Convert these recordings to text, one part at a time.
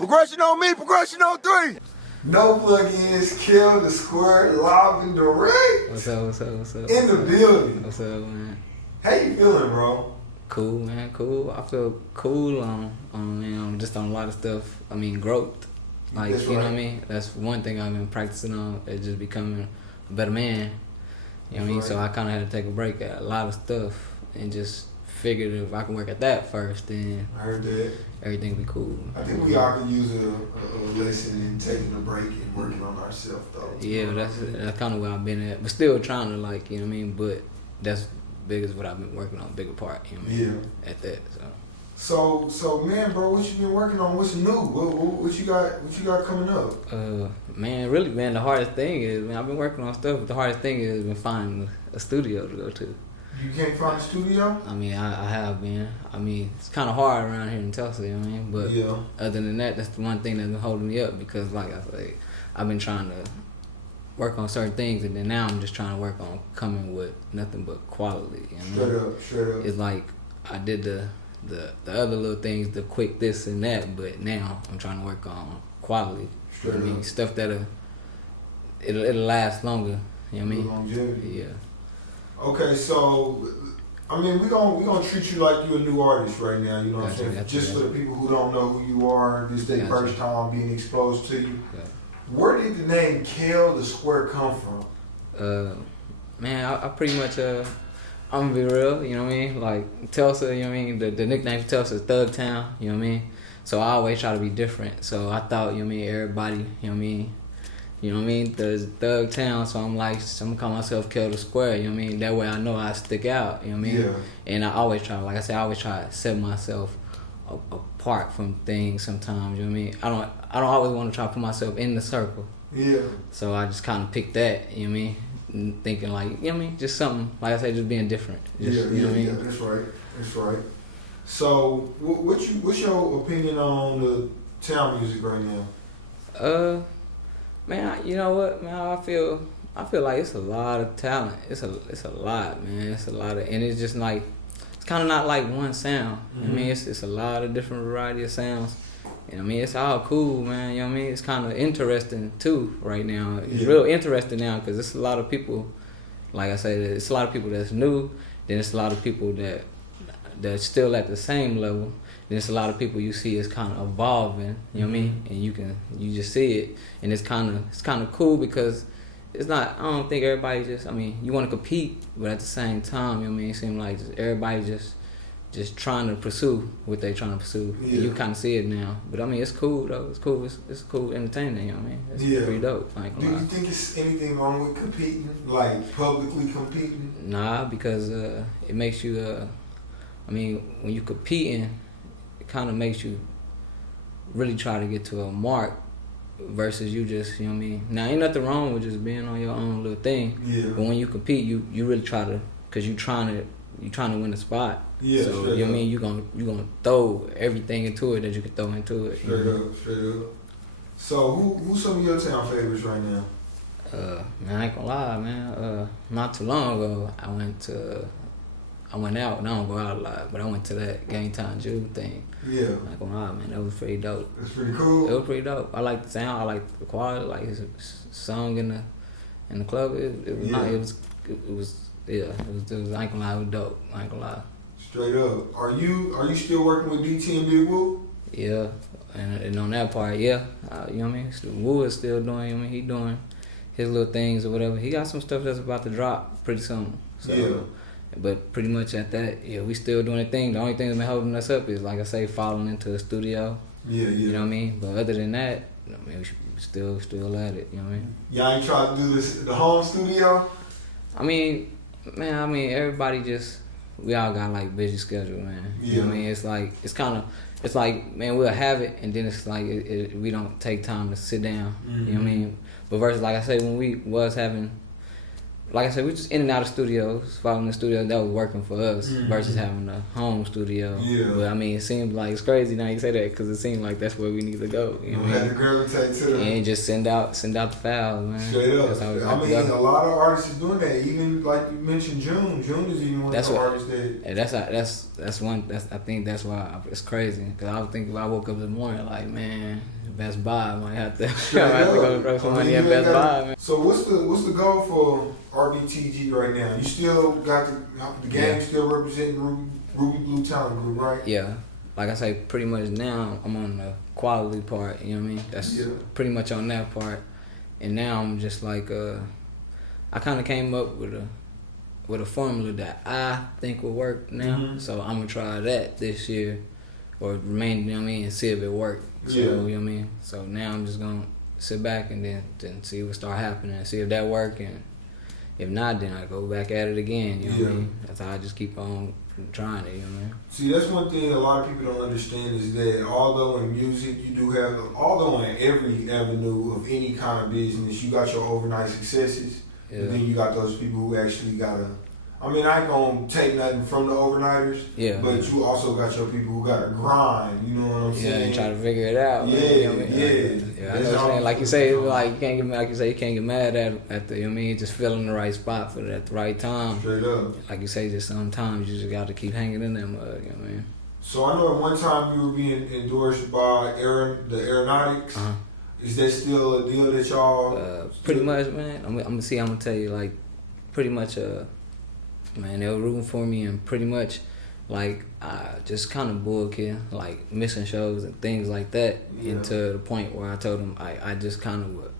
Progression on me, progression on three. No plug-ins, Kele the Square, live and direct. What's up? In the building. What's up, man? How you feeling, bro? Cool, man, cool. I feel cool on just on a lot of stuff. I mean, growth. Like, That's you know right. what I mean? That's one thing I've been practicing on, is just becoming a better man. You know what I mean? That's So right. I kind of had to take a break at a lot of stuff and just figured if I can work at that first, then I heard that. everything be cool. I think we all can use a lesson in taking a break and working on ourselves, though. Yeah, that's kind of where I've been at. But still trying to, like, you know what I mean? But that's big as what I've been working on, bigger part, you know what I mean? Yeah. At that, So man, bro, what you been working on? What's new? What you got coming up? Man, really, man, the hardest thing is, man, I've been working on stuff, but the hardest thing is been finding a studio to go to. You can't find a studio? I mean, I have been. I mean, it's kind of hard around here in Tulsa, you know what I mean? But Yeah. other than that, that's the one thing that's been holding me up because, like I say, I've been trying to work on certain things, and then now I'm just trying to work on coming with nothing but quality. You know? Straight up. It's like I did the other little things, the quick this and that, but now I'm trying to work on quality. You know what I mean? Stuff that'll last longer. You know what I mean? Longevity. Yeah. Okay, so I mean, we gonna treat you like you're a new artist right now. You know what I'm saying? Just for the people who don't know who you are, this is their first time being exposed to you. Yeah. Where did the name Kele the Square come from? Man, I pretty much I'm gonna be real, you know what I mean? Like Tulsa, you know what I mean? The nickname for Tulsa is Thug Town, you know what I mean? So I always try to be different. So I thought, you know what I mean, everybody, you know what I mean? You know what I mean? There's Thug Town, so I'm gonna call myself Kele the Square, you know what I mean? That way I know I stick out, you know what I mean? Yeah. And I always try, like I said, I always try to set myself apart from things sometimes, you know what I mean? I don't always want to try to put myself in the circle. Yeah. So I just kind of picked that, you know what I mean? And thinking like, you know what I mean? Just something, like I say, just being different. Just, Yeah. you know what I mean? Yeah. That's right. So, what's your opinion on the town music right now? Man, you know what, man? I feel like it's a lot of talent. It's a lot, man. It's a lot of, and it's just like, it's kind of not like one sound. You know what I mean? It's a lot of different variety of sounds. You know what I mean? It's all cool, man. You know what I mean? It's kind of interesting too right now. It's real interesting now because it's a lot of people, like I said, it's a lot of people that's new. Then it's a lot of people that's still at the same level. Then it's a lot of people you see is kind of evolving. You know what I mean? And you just see it, and it's kind of cool because it's not. I don't think everybody just. I mean, you want to compete, but at the same time, you know what I mean? It seems like everybody just trying to pursue what they trying to pursue. Yeah. And you kind of see it now. But I mean, it's cool though. It's cool. It's cool entertaining. You know what I mean? It's pretty dope. I ain't Do gonna you lie. think it's anything wrong with competing, like publicly competing? Nah, because it makes you. I mean, when you competing, it kind of makes you really try to get to a mark versus you just, you know what I mean? Now, ain't nothing wrong with just being on your own little thing. Yeah. But when you compete, you really try to, cause you trying to win the spot. Yeah. So you know what I mean? You gonna throw everything into it that you can throw into it. Straight up. So who's some of your town favorites right now? Man, I ain't gonna lie, man. Not too long ago, I went out, and I don't go out a lot, but I went to that Game Time Jew thing. Yeah. I ain't gonna lie, man, that was pretty dope. That's pretty cool. It was pretty dope. I like the sound, I like the quality, like his song in the club. It was nice. It was I ain't gonna lie, it was dope. I ain't gonna lie. Straight up. Are you still working with DT and Big Woo? Yeah, and on that part, yeah, you know what I mean. Woo is still doing. You know what I mean, he doing his little things or whatever. He got some stuff that's about to drop pretty soon. So, Yeah. But pretty much at that, yeah, we still doing the thing. The only thing that's been holding us up is, like I say, falling into a studio. Yeah. You know what I mean? But other than that, I mean, we still at it. You know what I mean? Y'all ain't trying to do the home studio? I mean, man, everybody we all got like busy schedule, man. Yeah. You know what I mean? It's like, man, we'll have it, and then it's like we don't take time to sit down. You know what I mean? But versus, like I say, when we was having like I said, we just in and out of studios, following the studio that was working for us versus having a home studio. Yeah. But I mean, it seems like it's crazy now you say that because it seems like that's where we need to go. You know what I had mean? to gravitate to them. And just send out the files, man. Straight up. That's how I mean, a lot of artists is doing that. Even like you mentioned, June. June is even one of the artists that. And I think that's why it's crazy. Because I would think if I woke up this morning like, man, Best Buy, I might have to, go throw some money at Best Buy, man. So what's the goal for RBTG right now? You still got the game still representing Ruby Blue Talent Group, right? Yeah. Like I say, pretty much now I'm on the quality part, you know what I mean? That's pretty much on that part. And now I'm just like, I kind of came up with a formula that I think will work now. So I'm going to try that this year or remain, you know what I mean, and see if it works. So, you know what I mean? So now I'm just going to sit back and then see what start happening and see if that work. And if not, then I go back at it again, you know what I mean? That's how I just keep on trying it, you know what I mean? See, that's one thing a lot of people don't understand is that although in music you do have, although in every avenue of any kind of business, you got your overnight successes, and then you got those people who actually gotta, I mean, I ain't gonna take nothing from the overnighters, but you also got your people who gotta grind, you know what I'm saying? Yeah, and try to figure it out. Yeah, you know what I mean? yeah. I know what I'm saying. Like you say, like you can't get, like you say, you can't get mad at the, you know what I mean? Just feeling the right spot for it at the right time. Straight up. Like you say, just sometimes you just got to keep hanging in that mud, you know what I mean? So I know at one time you were being endorsed by the Aeronautics. Is that still a deal that y'all? Pretty much, man. I'm gonna tell you, like, pretty much, man, they were rooting for me, and pretty much, like, I just kind of bullkid, like missing shows and things like that, and to the point where I told them I just kind of would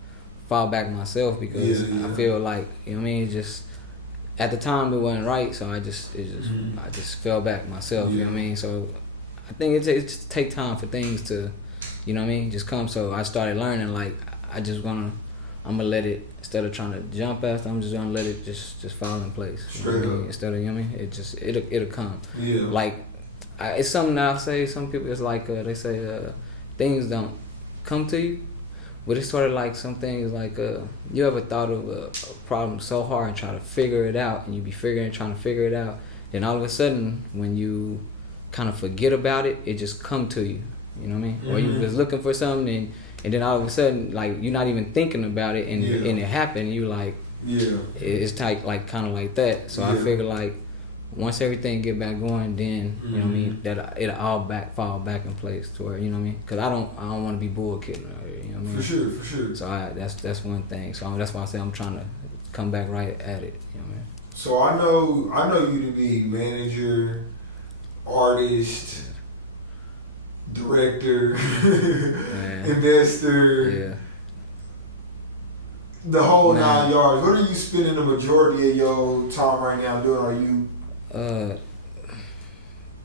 fall back myself because I feel like, you know what I mean, just at the time it wasn't right, so I just fell back myself, you know what I mean. So I think it just take time for things to, you know what I mean, just come. So I started learning, like, I'm gonna let it, instead of trying to jump after, I'm just gonna let it just fall in place. Straight up. I mean? Instead of, you know what I mean, it'll come. Yeah. Like, it's something that I say, some people, it's like, they say, things don't come to you, but it's sort of like some things like, you ever thought of a problem so hard and try to figure it out, and you be trying to figure it out, then all of a sudden, when you kind of forget about it, it just come to you, you know what I mean? Or you was looking for something, and then all of a sudden, like, you're not even thinking about it, and it happened. You like, it's tight, like kind of like that. So I figure like once everything get back going, then you know what I mean, that it'll all fall back in place to where, you know what I mean. Cause I don't want to be bullkidding, you know what I mean. For sure. So that's one thing. So that's why I say I'm trying to come back right at it, you know what I mean. So I know you to be manager, artist, director, investor, the whole 9 yards. What are you spending the majority of your time right now doing? Are you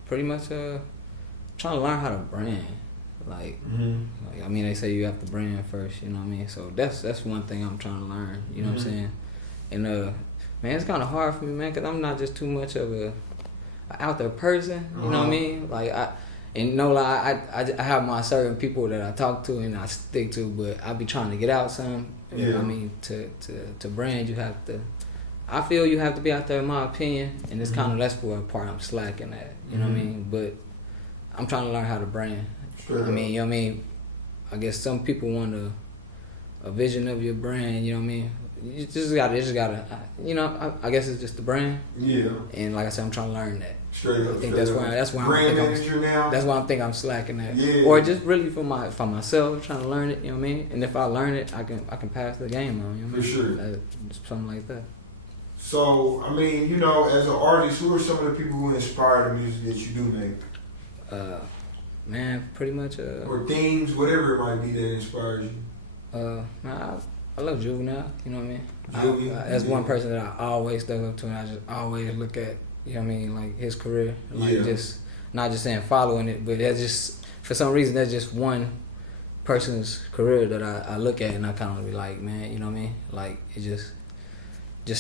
pretty much trying to learn how to brand. Like, I mean, they say you have to brand first, you know what I mean? So that's one thing I'm trying to learn, you know what I'm saying? And man, it's kind of hard for me, man, because I'm not just too much of a out there person, you know what I mean? Like, I have my certain people that I talk to and I stick to, but I be trying to get out some. You know what I mean? To brand, you have to. I feel you have to be out there, in my opinion, and it's kind of that's where part I'm slacking at. You know what I mean? But I'm trying to learn how to brand. I mean, you know what I mean? I guess some people want a vision of your brand. You know what I mean? You just gotta. You know, I guess it's just the brand. Yeah. And like I said, I'm trying to learn that. Straight up. I think that's why I'm I'm slacking at. Yeah. Or just really for myself, trying to learn it, you know what I mean? And if I learn it, I can pass the game on, you know what I mean? For sure. Something like that. So, I mean, you know, as an artist, who are some of the people who inspire the music that you do make? Man, pretty much or themes, whatever it might be that inspires you. Man, I love Juvenile, you know what I mean? That's one person that I always stuck up to, and I just always look at, you know what I mean, like his career, like just not just saying following it, but that's just, for some reason, that's just one person's career that I look at and I kind of be like, man, you know what I mean? Like, it just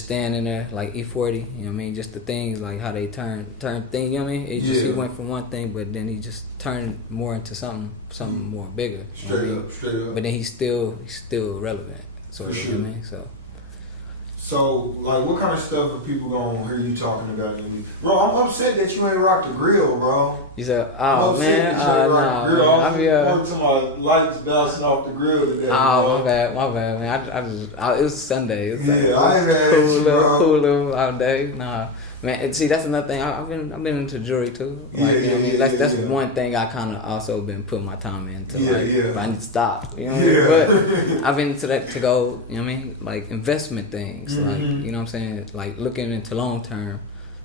standing there, like E40, you know what I mean? Just the things, like how they turn things, you know what I mean? It just, he went from one thing, but then he just turned more into something more bigger. Straight up. But then he's still relevant, sort of, you know what I mean? So, like, what kind of stuff are people gonna hear you talking about? Bro, I'm upset that you ain't rocked the grill, bro. You said, oh man, nah, grill. man. I was to my lights bouncing off the grill today. Oh, my bad, man. It was Sunday. It was I ain't mad at you, bro. Cool little out day. Nah, man. And see, that's another thing. I've been into jewelry too. Like, you know what I mean? That's one thing I kind of also been putting my time into. But I need to stop. You know what I mean? But I've been into that to go. You know what I mean? Like investment things. Like, you know what I'm saying? Like looking into long term.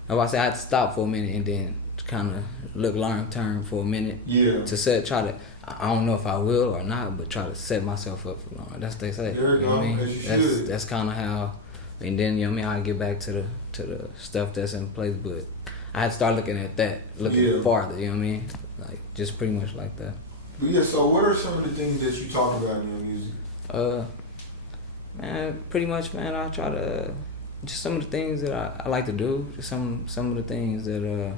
That's why I say I had to stop for a minute and then kind of look long term for a minute. Yeah. To try to. I don't know if I will or not, but try to set myself up for long. That's what they say. There you know what I mean? That's kind of how. And then, you know what I mean, I get back to the stuff that's in place, but I had to start looking at that, looking farther, you know what I mean? Like, just pretty much like that. But yeah, so what are some of the things that you talk about in your music? Man, pretty much, man, I try to, just some of the things that I like to do, just some of the things that,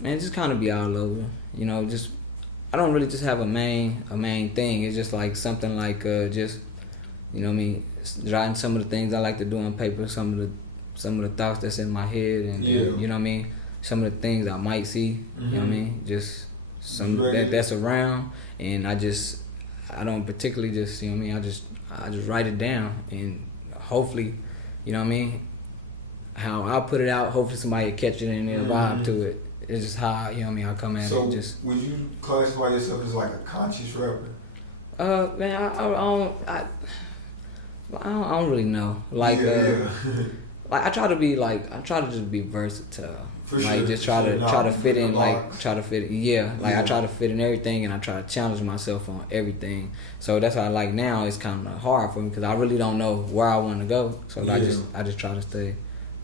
man, just kind of be all over, you know, just, I don't really just have a main thing, it's just like something like, just, you know what I mean, writing some of the things I like to do on paper, some of the thoughts that's in my head, and you know what I mean, some of the things I might see, you know what I mean, just some that's around, and I don't particularly just, you know what I mean, I just write it down, and hopefully, you know what I mean, how I put it out, hopefully somebody will catch it and they'll vibe to it. It's just how, you know what I mean, I come at it. Just. Would you classify yourself as like a conscious rapper? Man, I don't really know. Like, like I try to just be versatile. For like sure. just try to fit in, like try to fit in. Yeah, like I try to fit in everything, and I try to challenge myself on everything. So that's why, like, now it's kind of hard for me because I really don't know where I want to go. So I just try to stay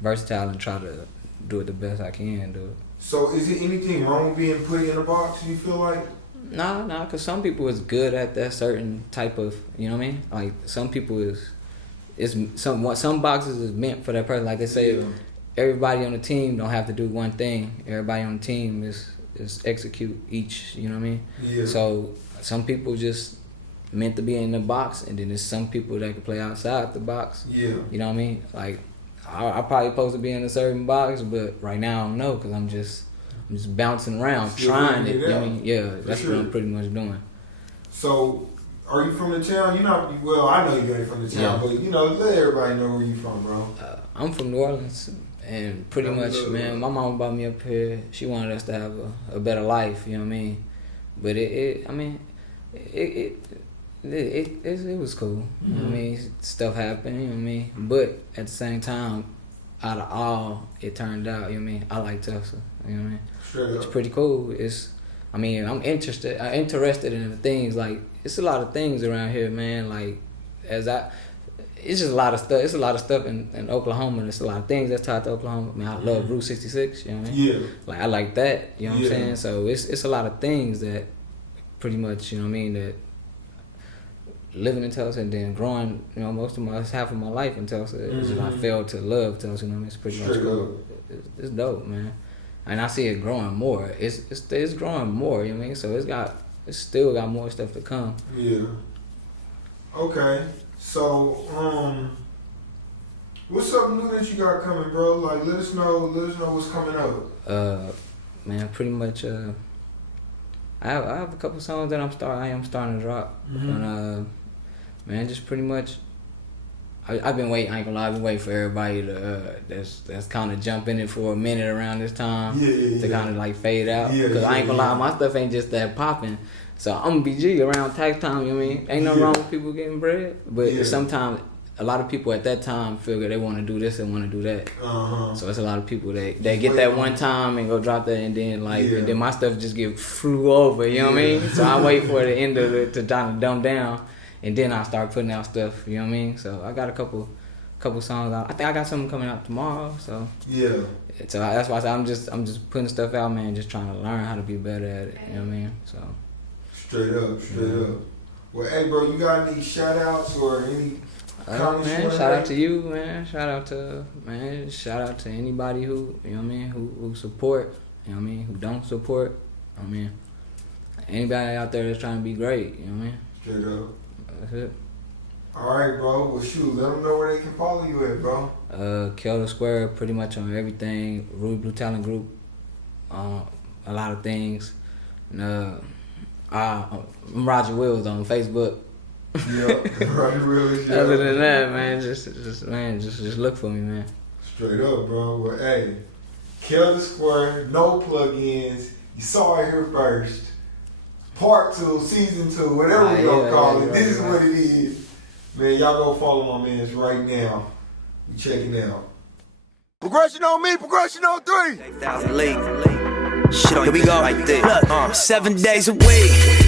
versatile and try to do it the best I can do it. So is it anything wrong with being put in a box? You feel like? Nah, because some people is good at that certain type of, you know what I mean? Like, some people some boxes is meant for that person. Like they say, everybody on the team don't have to do one thing. Everybody on the team is execute each, you know what I mean? Yeah. So some people just meant to be in the box, and then there's some people that can play outside the box. Yeah. You know what I mean? Like, I probably supposed to be in a certain box, but right now I don't know because I'm just bouncing around, trying it. You know what I mean? Yeah, that's what I'm pretty much doing. So, are you from the town? Well, I know you ain't from the town, but let everybody know where you from, bro. I'm from New Orleans, and pretty much, man, my mama brought me up here. She wanted us to have a better life, you know what I mean? But it was cool. You know what I mean? Stuff happened, you know what I mean? But at the same time, out of all it turned out, you know what I mean? I like Tulsa, you know what I mean? It's pretty cool. I'm interested in the things, like, it's a lot of things around here, man. Like, it's just a lot of stuff. It's a lot of stuff in Oklahoma, and it's a lot of things that's tied to Oklahoma. I mean, I love Route 66, you know what I mean? Yeah. Like, I like that, you know what I'm saying? So it's a lot of things that pretty much, you know what I mean, that living in Tulsa and then growing, half of my life in Tulsa, I failed to love Tulsa, you know what I mean? It's pretty much cool. It's dope, man. And I see it growing more. It's growing more, you know what I mean? So it's still got more stuff to come. Yeah. Okay. So, what's something new that you got coming, bro? Like, let us know what's coming up. Man, pretty much, I have a couple songs that I am starting to drop. And, man, just pretty much, I've been waiting. I ain't gonna lie, I've been waiting for everybody to that's kind of jumping in for a minute around this time to kind of like fade out. Because I ain't gonna lie, my stuff ain't just that popping. So I'm gonna be around tax time. You know what I mean? Ain't no wrong with people getting bread, but sometimes a lot of people at that time feel that they want to do this and want to do that. So it's a lot of people that get that one time and go drop that, and then and then my stuff just get flew over. You know what I mean? So I wait for the end of it to kind of dumb down. And then I start putting out stuff, you know what I mean? So I got a couple songs out. I think I got something coming out tomorrow. So so that's why I say I'm just putting stuff out, man. Just trying to learn how to be better at it. You know what I mean? So straight up. Well, hey, bro, you got any shout outs or any comments? Man, shout out to you, man. Shout out to anybody who, you know what I mean, who support. You know what I mean? Who don't support. I mean, anybody out there that's trying to be great. You know what I mean? Straight up. That's it. All right, bro. Well, shoot, let them know where they can follow you at, bro. Kele Square, pretty much on everything. Ruby Blue Talent Group, a lot of things. And, I'm Roger Wills on Facebook. Yeah, Roger Wills. Yeah. Other than that, man, just look for me, man. Straight up, bro. Well, hey, Kele Square, no plugins. You saw it here first. Part 2, season 2, whatever we gonna call it. This is what it is. Man, y'all go follow my mans right now. We checking out. Progression on me, progression on 3. 8,000 league. Shit on, here we go. Like this. 7 days a week.